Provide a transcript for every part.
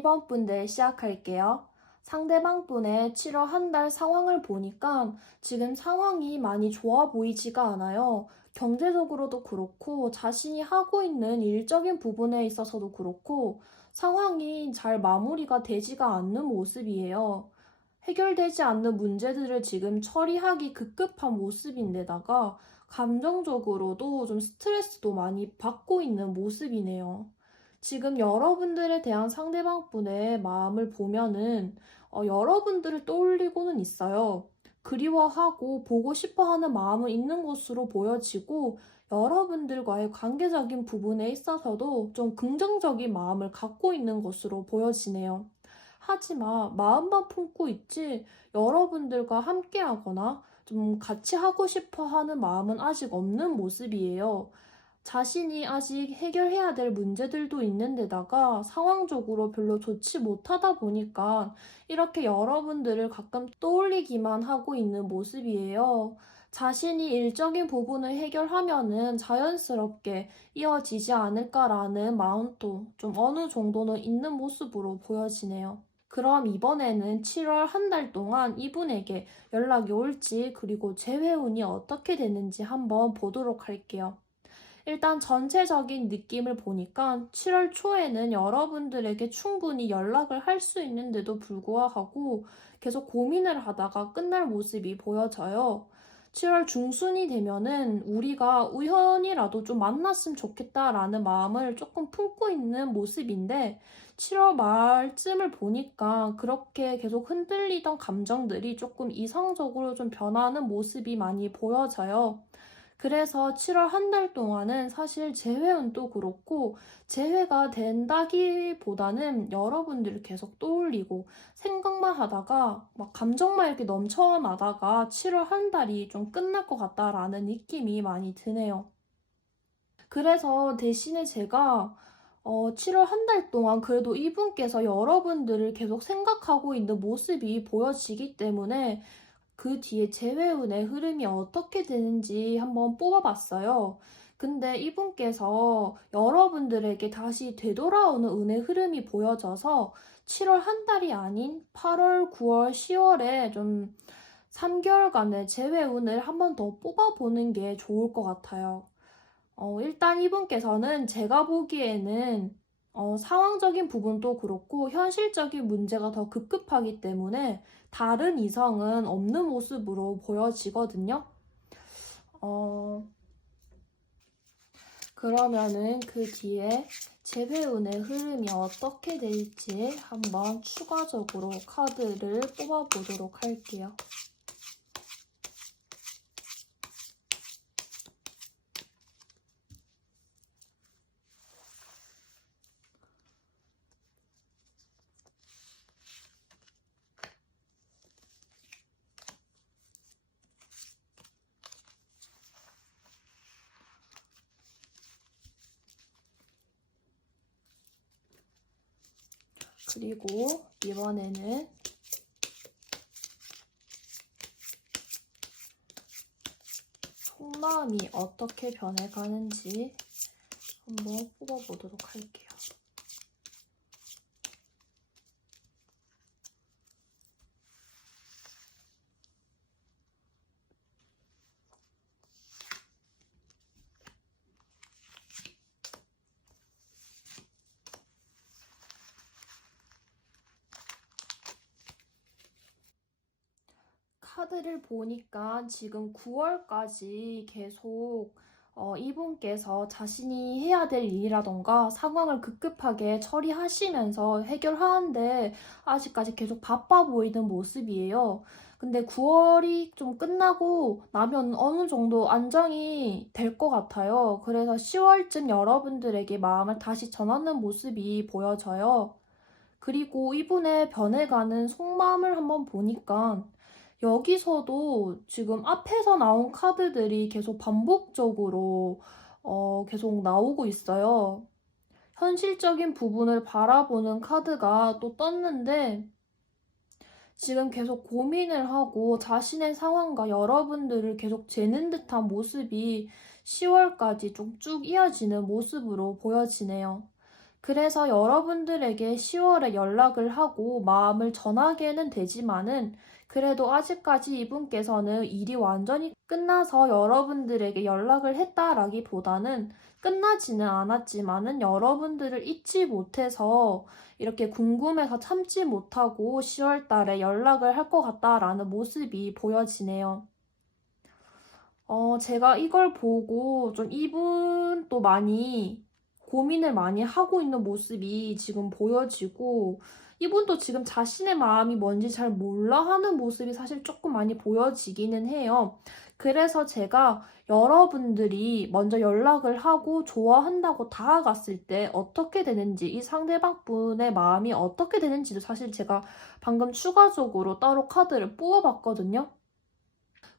1번 분들 시작할게요. 상대방 분의 7월 한 달 상황을 보니까 지금 상황이 많이 좋아 보이지가 않아요. 경제적으로도 그렇고 자신이 하고 있는 일적인 부분에 있어서도 그렇고 상황이 잘 마무리가 되지가 않는 모습이에요. 해결되지 않는 문제들을 지금 처리하기 급급한 모습인데다가 감정적으로도 좀 스트레스도 많이 받고 있는 모습이네요. 지금 여러분들에 대한 상대방 분의 마음을 보면은 여러분들을 떠올리고는 있어요. 그리워하고 보고 싶어 하는 마음은 있는 것으로 보여지고 여러분들과의 관계적인 부분에 있어서도 좀 긍정적인 마음을 갖고 있는 것으로 보여지네요. 하지만 마음만 품고 있지 여러분들과 함께하거나 좀 같이 하고 싶어 하는 마음은 아직 없는 모습이에요. 자신이 아직 해결해야 될 문제들도 있는데다가 상황적으로 별로 좋지 못하다 보니까 이렇게 여러분들을 가끔 떠올리기만 하고 있는 모습이에요. 자신이 일적인 부분을 해결하면은 자연스럽게 이어지지 않을까라는 마음도 좀 어느 정도는 있는 모습으로 보여지네요. 그럼 이번에는 7월 한 달 동안 이분에게 연락이 올지 그리고 재회 운이 어떻게 되는지 한번 보도록 할게요. 일단 전체적인 느낌을 보니까 7월 초에는 여러분들에게 충분히 연락을 할 수 있는데도 불구하고 계속 고민을 하다가 끝날 모습이 보여져요. 7월 중순이 되면은 우리가 우연이라도 좀 만났으면 좋겠다라는 마음을 조금 품고 있는 모습인데 7월 말쯤을 보니까 그렇게 계속 흔들리던 감정들이 조금 이성적으로 좀 변하는 모습이 많이 보여져요. 그래서 7월 한 달 동안은 사실 재회운도 그렇고 재회가 된다기보다는 여러분들을 계속 떠올리고 생각만 하다가 막 감정만 이렇게 넘쳐나다가 7월 한 달이 좀 끝날 것 같다라는 느낌이 많이 드네요. 그래서 대신에 제가 7월 한 달 동안 그래도 이분께서 여러분들을 계속 생각하고 있는 모습이 보여지기 때문에 그 뒤에 재회운의 흐름이 어떻게 되는지 한번 뽑아봤어요. 근데 이분께서 여러분들에게 다시 되돌아오는 운의 흐름이 보여져서 7월 한 달이 아닌 8월, 9월, 10월에 좀 3개월간의 재회운을 한번 더 뽑아보는 게 좋을 것 같아요. 일단 이분께서는 제가 보기에는 상황적인 부분도 그렇고 현실적인 문제가 더 급급하기 때문에 다른 이성은 없는 모습으로 보여지거든요. 그러면은 그 뒤에 재회운의 흐름이 어떻게 될지 한번 추가적으로 카드를 뽑아보도록 할게요. 그리고 이번에는 속마음이 어떻게 변해가는지 한번 뽑아보도록 할게요. 카드를 보니까 지금 9월까지 계속 이분께서 자신이 해야 될 일이라던가 상황을 급급하게 처리하시면서 해결하는데 아직까지 계속 바빠 보이는 모습이에요. 근데 9월이 좀 끝나고 나면 어느 정도 안정이 될 것 같아요. 그래서 10월쯤 여러분들에게 마음을 다시 전하는 모습이 보여져요. 그리고 이분의 변해가는 속마음을 한번 보니까 여기서도 지금 앞에서 나온 카드들이 계속 반복적으로 계속 나오고 있어요. 현실적인 부분을 바라보는 카드가 또 떴는데 지금 계속 고민을 하고 자신의 상황과 여러분들을 계속 재는 듯한 모습이 10월까지 좀 쭉 이어지는 모습으로 보여지네요. 그래서 여러분들에게 10월에 연락을 하고 마음을 전하게는 되지만은 그래도 아직까지 이분께서는 일이 완전히 끝나서 여러분들에게 연락을 했다라기보다는 끝나지는 않았지만은 여러분들을 잊지 못해서 이렇게 궁금해서 참지 못하고 10월 달에 연락을 할 것 같다라는 모습이 보여지네요. 제가 이걸 보고 좀 이분도 많이 고민을 많이 하고 있는 모습이 지금 보여지고, 이분도 지금 자신의 마음이 뭔지 잘 몰라 하는 모습이 사실 조금 많이 보여지기는 해요. 그래서 제가 여러분들이 먼저 연락을 하고 좋아한다고 다가갔을 때 어떻게 되는지, 이 상대방 분의 마음이 어떻게 되는지도 사실 제가 방금 추가적으로 따로 카드를 뽑아봤거든요.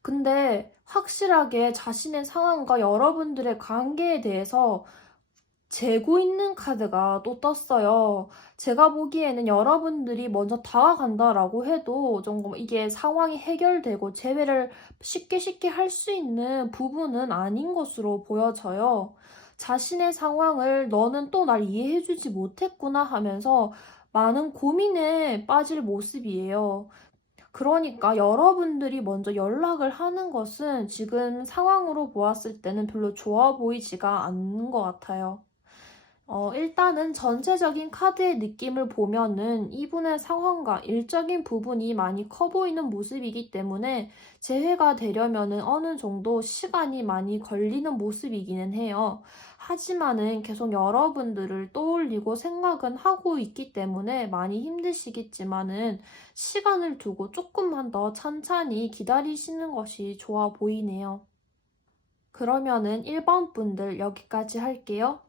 근데 확실하게 자신의 상황과 여러분들의 관계에 대해서 재고 있는 카드가 또 떴어요. 제가 보기에는 여러분들이 먼저 다가간다라고 해도 조금 이게 상황이 해결되고 재회를 쉽게 할 수 있는 부분은 아닌 것으로 보여져요. 자신의 상황을 너는 또 날 이해해주지 못했구나 하면서 많은 고민에 빠질 모습이에요. 그러니까 여러분들이 먼저 연락을 하는 것은 지금 상황으로 보았을 때는 별로 좋아 보이지가 않는 것 같아요. 일단은 전체적인 카드의 느낌을 보면은 이분의 상황과 일적인 부분이 많이 커 보이는 모습이기 때문에 재회가 되려면은 어느 정도 시간이 많이 걸리는 모습이기는 해요. 하지만은 계속 여러분들을 떠올리고 생각은 하고 있기 때문에 많이 힘드시겠지만은 시간을 두고 조금만 더 찬찬히 기다리시는 것이 좋아 보이네요. 그러면은 1번 분들 여기까지 할게요.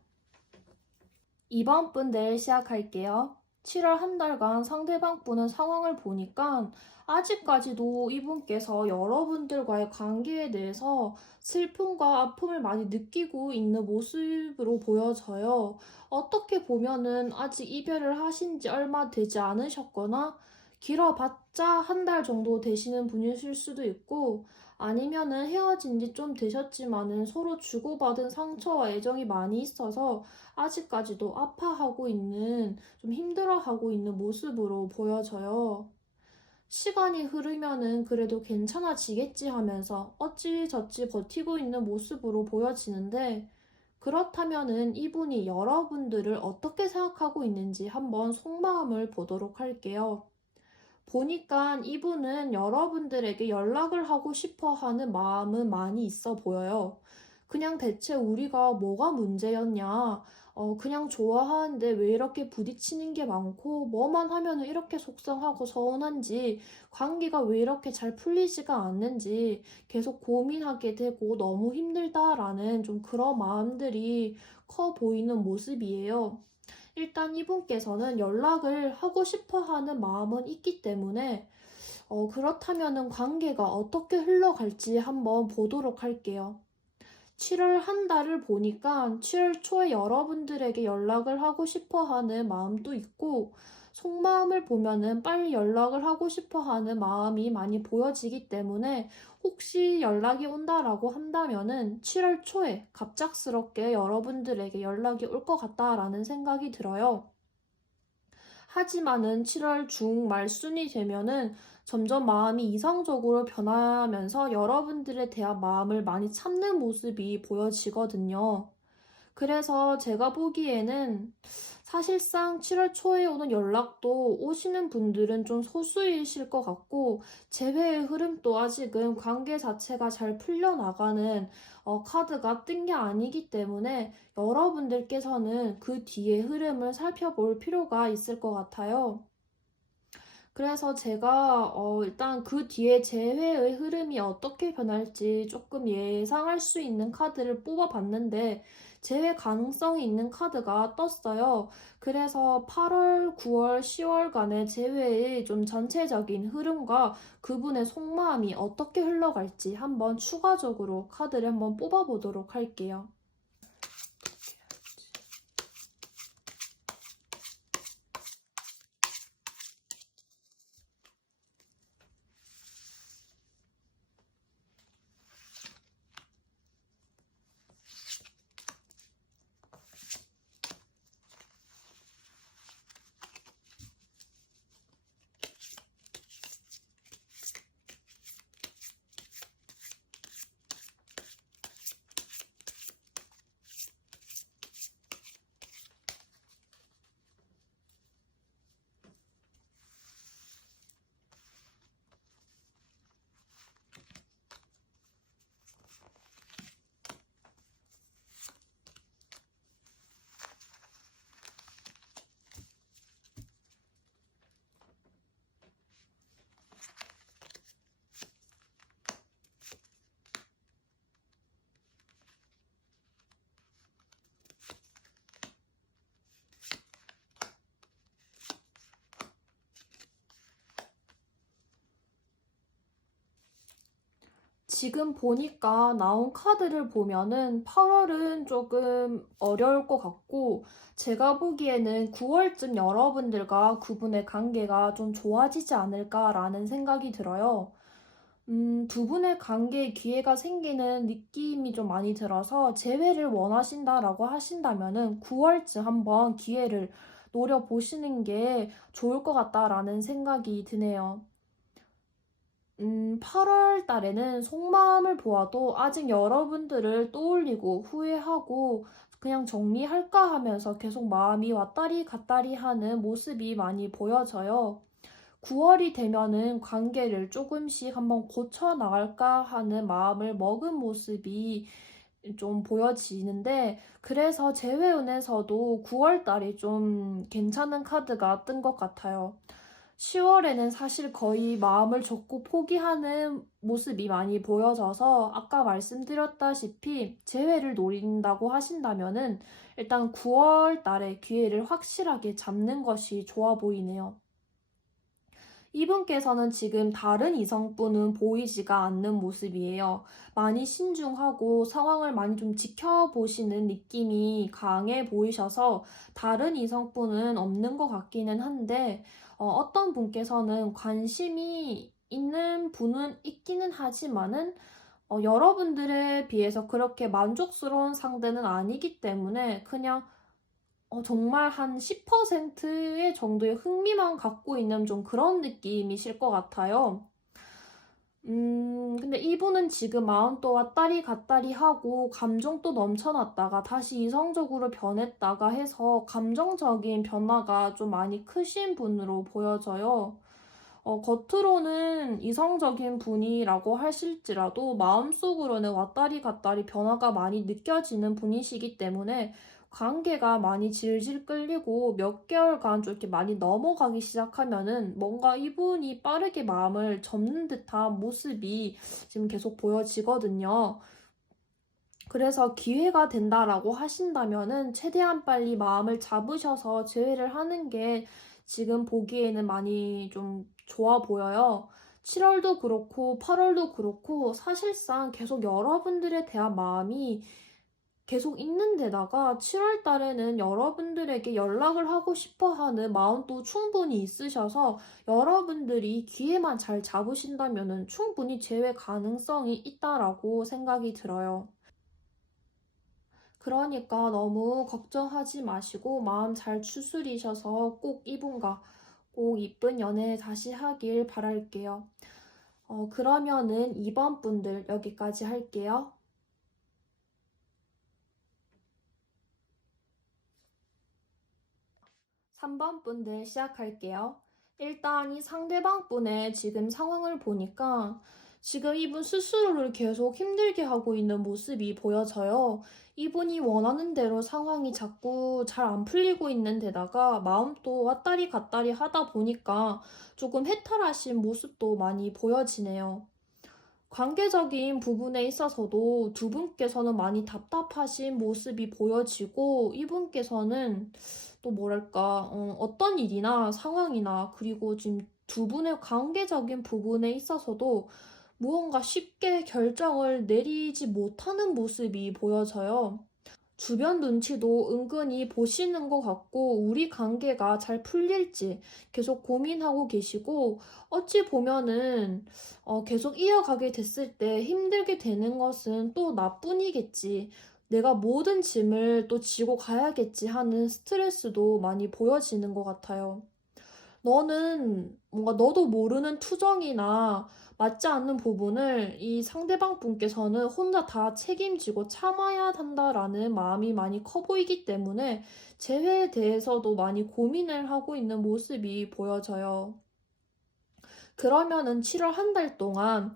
2번 분들 시작할게요. 7월 한 달간 상대방 분은 상황을 보니까 아직까지도 이분께서 여러분들과의 관계에 대해서 슬픔과 아픔을 많이 느끼고 있는 모습으로 보여져요. 어떻게 보면은 아직 이별을 하신 지 얼마 되지 않으셨거나 길어봤자 한 달 정도 되시는 분이실 수도 있고, 아니면은 헤어진 지 좀 되셨지만은 서로 주고받은 상처와 애정이 많이 있어서 아직까지도 아파하고 있는, 좀 힘들어하고 있는 모습으로 보여져요. 시간이 흐르면은 그래도 괜찮아지겠지 하면서 어찌저찌 버티고 있는 모습으로 보여지는데, 그렇다면은 이분이 여러분들을 어떻게 생각하고 있는지 한번 속마음을 보도록 할게요. 보니까 이분은 여러분들에게 연락을 하고 싶어 하는 마음은 많이 있어 보여요. 그냥 대체 우리가 뭐가 문제였냐? 그냥 좋아하는데 왜 이렇게 부딪히는 게 많고, 뭐만 하면은 이렇게 속상하고 서운한지, 관계가 왜 이렇게 잘 풀리지가 않는지 계속 고민하게 되고 너무 힘들다라는 좀 그런 마음들이 커 보이는 모습이에요. 일단 이분께서는 연락을 하고 싶어 하는 마음은 있기 때문에 그렇다면은 관계가 어떻게 흘러갈지 한번 보도록 할게요. 7월 한 달을 보니까 7월 초에 여러분들에게 연락을 하고 싶어 하는 마음도 있고, 속마음을 보면은 빨리 연락을 하고 싶어 하는 마음이 많이 보여지기 때문에 혹시 연락이 온다라고 한다면은 7월 초에 갑작스럽게 여러분들에게 연락이 올 것 같다라는 생각이 들어요. 하지만은 7월 중 말순이 되면은 점점 마음이 이상적으로 변하면서 여러분들에 대한 마음을 많이 참는 모습이 보여지거든요. 그래서 제가 보기에는 사실상 7월 초에 오는 연락도 오시는 분들은 좀 소수이실 것 같고, 재회의 흐름도 아직은 관계 자체가 잘 풀려나가는 카드가 뜬 게 아니기 때문에 여러분들께서는 그 뒤에 흐름을 살펴볼 필요가 있을 것 같아요. 그래서 제가 일단 그 뒤에 재회의 흐름이 어떻게 변할지 조금 예상할 수 있는 카드를 뽑아봤는데 재회 가능성이 있는 카드가 떴어요. 그래서 8월, 9월, 10월간의 재회의 좀 전체적인 흐름과 그분의 속마음이 어떻게 흘러갈지 한번 추가적으로 카드를 한번 뽑아보도록 할게요. 지금 보니까 나온 카드를 보면은 8월은 조금 어려울 것 같고, 제가 보기에는 9월쯤 여러분들과 그분의 관계가 좀 좋아지지 않을까라는 생각이 들어요. 두 분의 관계에 기회가 생기는 느낌이 좀 많이 들어서 재회를 원하신다라고 하신다면은 9월쯤 한번 기회를 노려보시는 게 좋을 것 같다라는 생각이 드네요. 8월 달에는 속마음을 보아도 아직 여러분들을 떠올리고 후회하고 그냥 정리할까 하면서 계속 마음이 왔다리 갔다리 하는 모습이 많이 보여져요. 9월이 되면은 관계를 조금씩 한번 고쳐 나갈까 하는 마음을 먹은 모습이 좀 보여지는데, 그래서 재회운에서도 9월 달이 좀 괜찮은 카드가 뜬 것 같아요. 10월에는 사실 거의 마음을 접고 포기하는 모습이 많이 보여져서 아까 말씀드렸다시피 재회를 노린다고 하신다면은 일단 9월 달에 기회를 확실하게 잡는 것이 좋아 보이네요. 이분께서는 지금 다른 이성분은 보이지가 않는 모습이에요. 많이 신중하고 상황을 많이 좀 지켜보시는 느낌이 강해 보이셔서 다른 이성분은 없는 것 같기는 한데, 어떤 분께서는 관심이 있는 분은 있기는 하지만은 여러분들에 비해서 그렇게 만족스러운 상대는 아니기 때문에 그냥 정말 한 10%의 정도의 흥미만 갖고 있는 좀 그런 느낌이실 것 같아요. 근데 이분은 지금 마음 또 왔다리 갔다리 하고 감정도 넘쳐났다가 다시 이성적으로 변했다가 해서 감정적인 변화가 좀 많이 크신 분으로 보여져요. 겉으로는 이성적인 분이라고 하실지라도 마음속으로는 왔다리 갔다리 변화가 많이 느껴지는 분이시기 때문에 관계가 많이 질질 끌리고 몇 개월간 좀 이렇게 많이 넘어가기 시작하면은 뭔가 이분이 빠르게 마음을 접는 듯한 모습이 지금 계속 보여지거든요. 그래서 기회가 된다라고 하신다면은 최대한 빨리 마음을 잡으셔서 재회를 하는 게 지금 보기에는 많이 좀 좋아 보여요. 7월도 그렇고 8월도 그렇고 사실상 계속 여러분들에 대한 마음이 계속 있는 데다가 7월 달에는 여러분들에게 연락을 하고 싶어 하는 마음도 충분히 있으셔서 여러분들이 기회만 잘 잡으신다면은 충분히 재회 가능성이 있다라고 생각이 들어요. 그러니까 너무 걱정하지 마시고 마음 잘 추스리셔서 꼭 이분과 꼭 이쁜 연애 다시 하길 바랄게요. 그러면은 2번 분들 여기까지 할게요. 3번 분들 시작할게요. 일단 이 상대방 분의 지금 상황을 보니까 지금 이분 스스로를 계속 힘들게 하고 있는 모습이 보여져요. 이분이 원하는 대로 상황이 자꾸 잘 안 풀리고 있는 데다가 마음도 왔다리 갔다리 하다 보니까 조금 해탈하신 모습도 많이 보여지네요. 관계적인 부분에 있어서도 두 분께서는 많이 답답하신 모습이 보여지고 이분께서는 또 뭐랄까, 어떤 일이나 상황이나 그리고 지금 두 분의 관계적인 부분에 있어서도 무언가 쉽게 결정을 내리지 못하는 모습이 보여져요. 주변 눈치도 은근히 보시는 것 같고, 우리 관계가 잘 풀릴지 계속 고민하고 계시고, 어찌 보면은, 계속 이어가게 됐을 때 힘들게 되는 것은 또 나뿐이겠지. 내가 모든 짐을 또 지고 가야겠지 하는 스트레스도 많이 보여지는 것 같아요. 너는 뭔가 너도 모르는 투정이나 맞지 않는 부분을 이 상대방 분께서는 혼자 다 책임지고 참아야 한다라는 마음이 많이 커 보이기 때문에 재회에 대해서도 많이 고민을 하고 있는 모습이 보여져요. 그러면은 7월 한 달 동안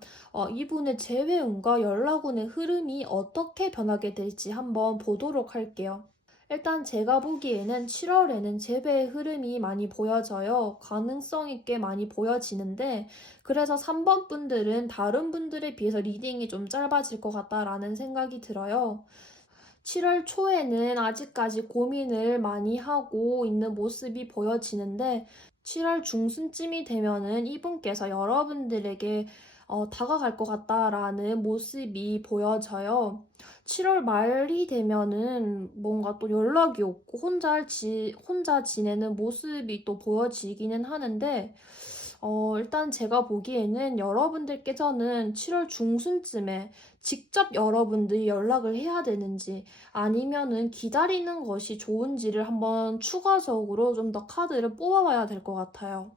이분의 재회운과 연락운의 흐름이 어떻게 변하게 될지 한번 보도록 할게요. 일단 제가 보기에는 7월에는 재배의 흐름이 많이 보여져요. 가능성 있게 많이 보여지는데, 그래서 3번 분들은 다른 분들에 비해서 리딩이 좀 짧아질 것 같다라는 생각이 들어요. 7월 초에는 아직까지 고민을 많이 하고 있는 모습이 보여지는데, 7월 중순쯤이 되면은 이분께서 여러분들에게 다가갈 것 같다라는 모습이 보여져요. 7월 말이 되면은 뭔가 또 연락이 없고 혼자 지내는 모습이 또 보여지기는 하는데, 일단 제가 보기에는 여러분들께서는 7월 중순쯤에 직접 여러분들이 연락을 해야 되는지 아니면은 기다리는 것이 좋은지를 한번 추가적으로 좀 더 카드를 뽑아봐야 될 것 같아요.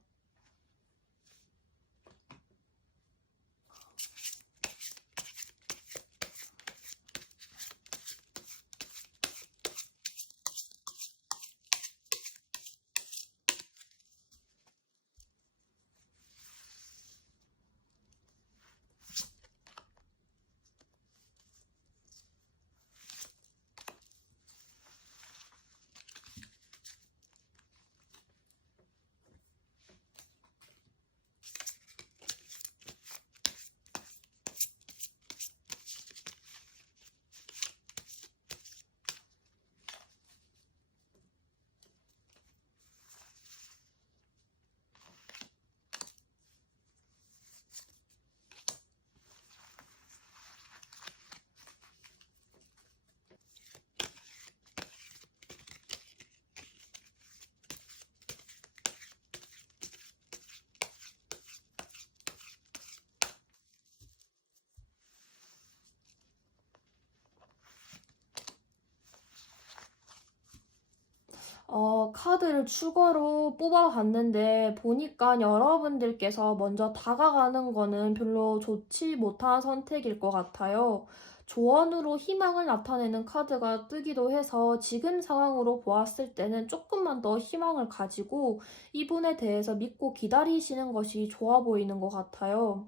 카드를 추가로 뽑아봤는데 보니까 여러분들께서 먼저 다가가는 거는 별로 좋지 못한 선택일 것 같아요. 조언으로 희망을 나타내는 카드가 뜨기도 해서 지금 상황으로 보았을 때는 조금만 더 희망을 가지고 이분에 대해서 믿고 기다리시는 것이 좋아 보이는 것 같아요.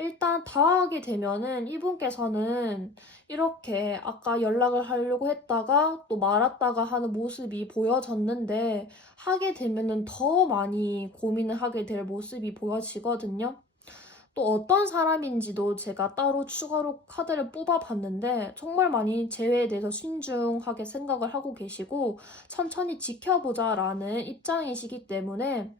일단 다하게 되면은 이분께서는 이렇게 아까 연락을 하려고 했다가 또 말았다가 하는 모습이 보여졌는데 하게 되면은 더 많이 고민을 하게 될 모습이 보여지거든요. 또 어떤 사람인지도 제가 따로 추가로 카드를 뽑아봤는데 정말 많이 재회에 대해서 신중하게 생각을 하고 계시고 천천히 지켜보자라는 입장이시기 때문에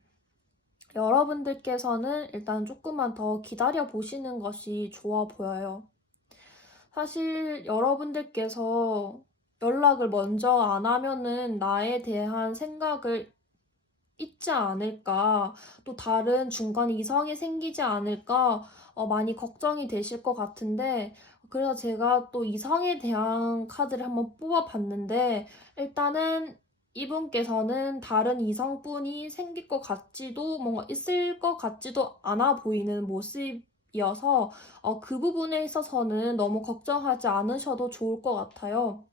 여러분들께서는 일단 조금만 더 기다려 보시는 것이 좋아 보여요. 사실 여러분들께서 연락을 먼저 안 하면은 나에 대한 생각을 잊지 않을까, 또 다른 중간 이성이 생기지 않을까, 많이 걱정이 되실 것 같은데, 그래서 제가 또 이성에 대한 카드를 한번 뽑아봤는데, 일단은 이분께서는 다른 이성분이 생길 것 같지도, 뭔가 있을 것 같지도 않아 보이는 모습이어서, 그 부분에 있어서는 너무 걱정하지 않으셔도 좋을 것 같아요.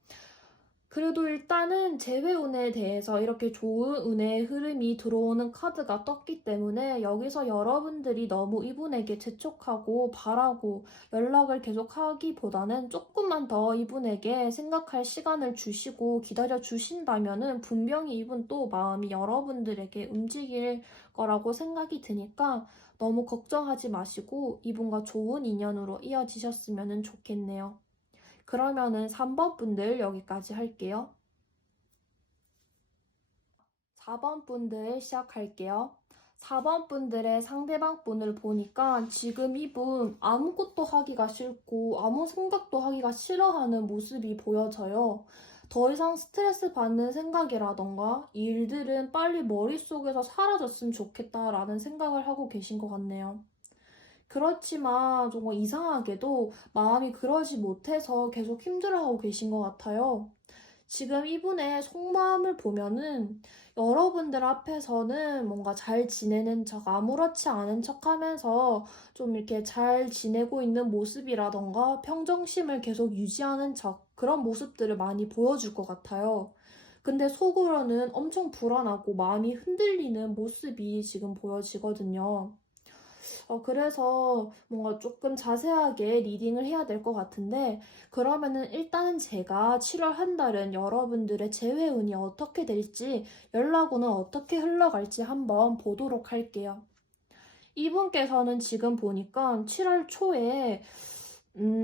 그래도 일단은 재회운에 대해서 이렇게 좋은 운의 흐름이 들어오는 카드가 떴기 때문에 여기서 여러분들이 너무 이분에게 재촉하고 바라고 연락을 계속하기보다는 조금만 더 이분에게 생각할 시간을 주시고 기다려 주신다면은 분명히 이분 또 마음이 여러분들에게 움직일 거라고 생각이 드니까 너무 걱정하지 마시고 이분과 좋은 인연으로 이어지셨으면 좋겠네요. 그러면은 3번 분들 여기까지 할게요. 4번 분들 시작할게요. 4번 분들의 상대방 분을 보니까 지금 이분 아무것도 하기가 싫고 아무 생각도 하기가 싫어하는 모습이 보여져요. 더 이상 스트레스 받는 생각이라던가 일들은 빨리 머릿속에서 사라졌으면 좋겠다라는 생각을 하고 계신 것 같네요. 그렇지만 정말 이상하게도 마음이 그러지 못해서 계속 힘들어하고 계신 것 같아요. 지금 이분의 속마음을 보면은 여러분들 앞에서는 뭔가 잘 지내는 척, 아무렇지 않은 척 하면서 좀 이렇게 잘 지내고 있는 모습이라던가 평정심을 계속 유지하는 척, 그런 모습들을 많이 보여줄 것 같아요. 근데 속으로는 엄청 불안하고 마음이 흔들리는 모습이 지금 보여지거든요. 그래서 뭔가 조금 자세하게 리딩을 해야 될 것 같은데, 그러면은 일단은 제가 7월 한 달은 여러분들의 재회운이 어떻게 될지, 연락운은 어떻게 흘러갈지 한번 보도록 할게요. 이분께서는 지금 보니까 7월 초에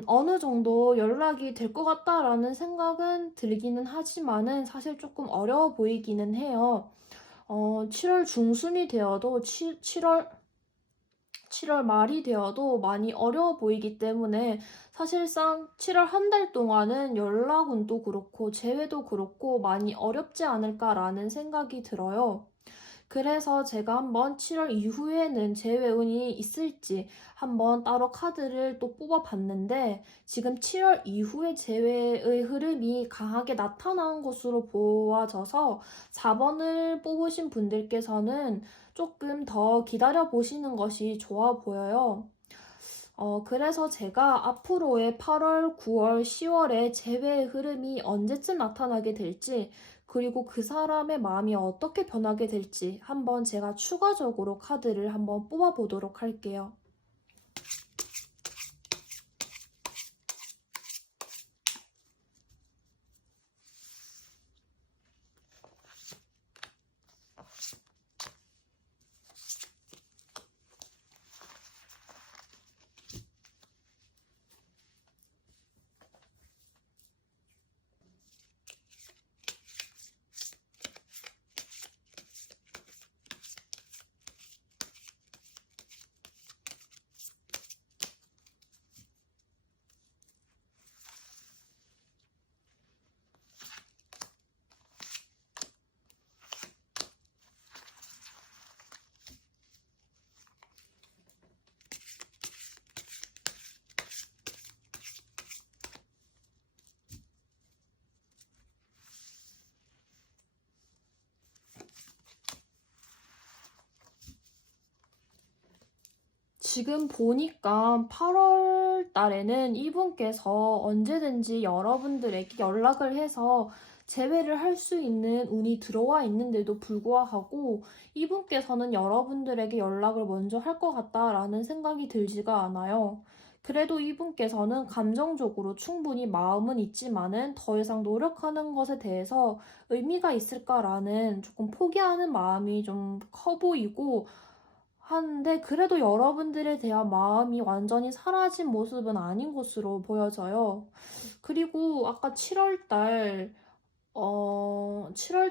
어느 정도 연락이 될 것 같다라는 생각은 들기는 하지만은 사실 조금 어려워 보이기는 해요. 7월 중순이 되어도 7월 7월 말이 되어도 많이 어려워 보이기 때문에 사실상 7월 한 달 동안은 연락운도 그렇고 재회도 그렇고 많이 어렵지 않을까라는 생각이 들어요. 그래서 제가 한번 7월 이후에는 재회운이 있을지 한번 따로 카드를 또 뽑아봤는데 지금 7월 이후에 재회의 흐름이 강하게 나타난 것으로 보아져서 4번을 뽑으신 분들께서는 조금 더 기다려 보시는 것이 좋아 보여요. 그래서 제가 앞으로의 8월, 9월, 10월에 재회의 흐름이 언제쯤 나타나게 될지, 그리고 그 사람의 마음이 어떻게 변하게 될지 한번 제가 추가적으로 카드를 한번 뽑아보도록 할게요. 지금 보니까 8월 달에는 이분께서 언제든지 여러분들에게 연락을 해서 재회를 할 수 있는 운이 들어와 있는데도 불구하고 이분께서는 여러분들에게 연락을 먼저 할 것 같다라는 생각이 들지가 않아요. 그래도 이분께서는 감정적으로 충분히 마음은 있지만은 더 이상 노력하는 것에 대해서 의미가 있을까라는 조금 포기하는 마음이 좀 커 보이고 하는데 그래도 여러분들에 대한 마음이 완전히 사라진 모습은 아닌 것으로 보여져요. 그리고 아까 7월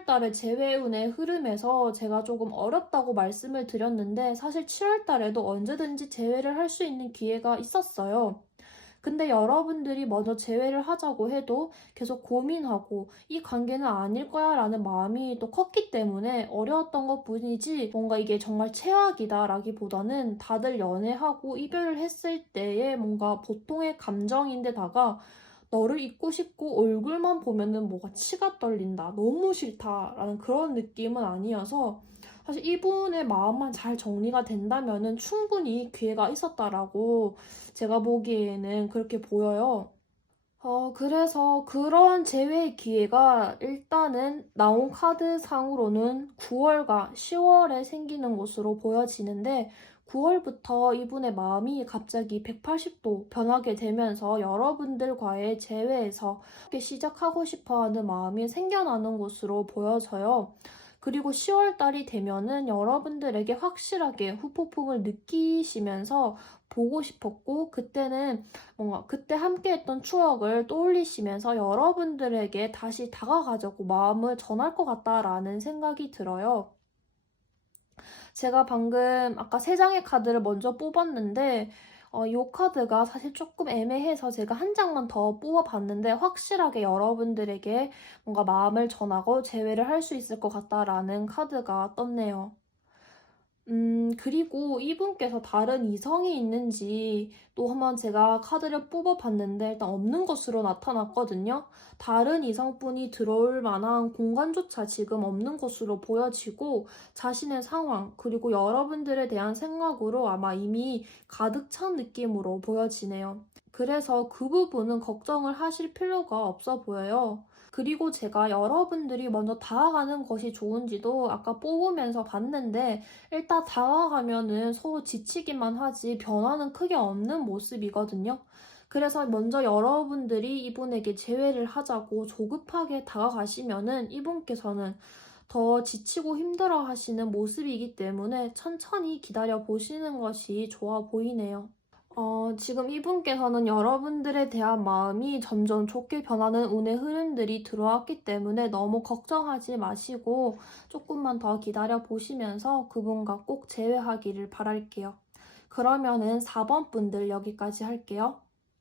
달에 재회운의 흐름에서 제가 조금 어렵다고 말씀을 드렸는데 사실 7월 달에도 언제든지 재회를 할 수 있는 기회가 있었어요. 근데 여러분들이 먼저 재회를 하자고 해도 계속 고민하고 이 관계는 아닐 거야 라는 마음이 또 컸기 때문에 어려웠던 것 뿐이지 뭔가 이게 정말 최악이다 라기보다는 다들 연애하고 이별을 했을 때의 뭔가 보통의 감정인데다가 너를 잊고 싶고 얼굴만 보면은 뭐가 치가 떨린다, 너무 싫다라는 그런 느낌은 아니어서 사실 이분의 마음만 잘 정리가 된다면은 충분히 기회가 있었다라고 제가 보기에는 그렇게 보여요. 그래서 그런 재회의 기회가 일단은 나온 카드 상으로는 9월과 10월에 생기는 것으로 보여지는데 9월부터 이분의 마음이 갑자기 180도 변하게 되면서 여러분들과의 재회에서 시작하고 싶어 하는 마음이 생겨나는 것으로 보여져요. 그리고 10월 달이 되면은 여러분들에게 확실하게 후폭풍을 느끼시면서 보고 싶었고 그때는 뭔가 그때 함께 했던 추억을 떠올리시면서 여러분들에게 다시 다가가자고 마음을 전할 것 같다라는 생각이 들어요. 제가 방금 아까 세 장의 카드를 먼저 뽑았는데 이 카드가 사실 조금 애매해서 제가 한 장만 더 뽑아봤는데 확실하게 여러분들에게 뭔가 마음을 전하고 재회를 할 수 있을 것 같다라는 카드가 떴네요. 그리고 이분께서 다른 이성이 있는지 또 한번 제가 카드를 뽑아봤는데 일단 없는 것으로 나타났거든요. 다른 이성분이 들어올 만한 공간조차 지금 없는 것으로 보여지고 자신의 상황 그리고 여러분들에 대한 생각으로 아마 이미 가득 찬 느낌으로 보여지네요. 그래서 그 부분은 걱정을 하실 필요가 없어 보여요. 그리고 제가 여러분들이 먼저 다가가는 것이 좋은지도 아까 뽑으면서 봤는데 일단 다가가면은 서로 지치기만 하지 변화는 크게 없는 모습이거든요. 그래서 먼저 여러분들이 이분에게 재회를 하자고 조급하게 다가가시면은 이분께서는 더 지치고 힘들어 하시는 모습이기 때문에 천천히 기다려 보시는 것이 좋아 보이네요. 지금 이분께서는 여러분들에 대한 마음이 점점 좋게 변하는 운의 흐름들이 들어왔기 때문에 너무 걱정하지 마시고 조금만 더 기다려 보시면서 그분과 꼭 재회하기를 바랄게요. 그러면은 4번 분들 여기까지 할게요.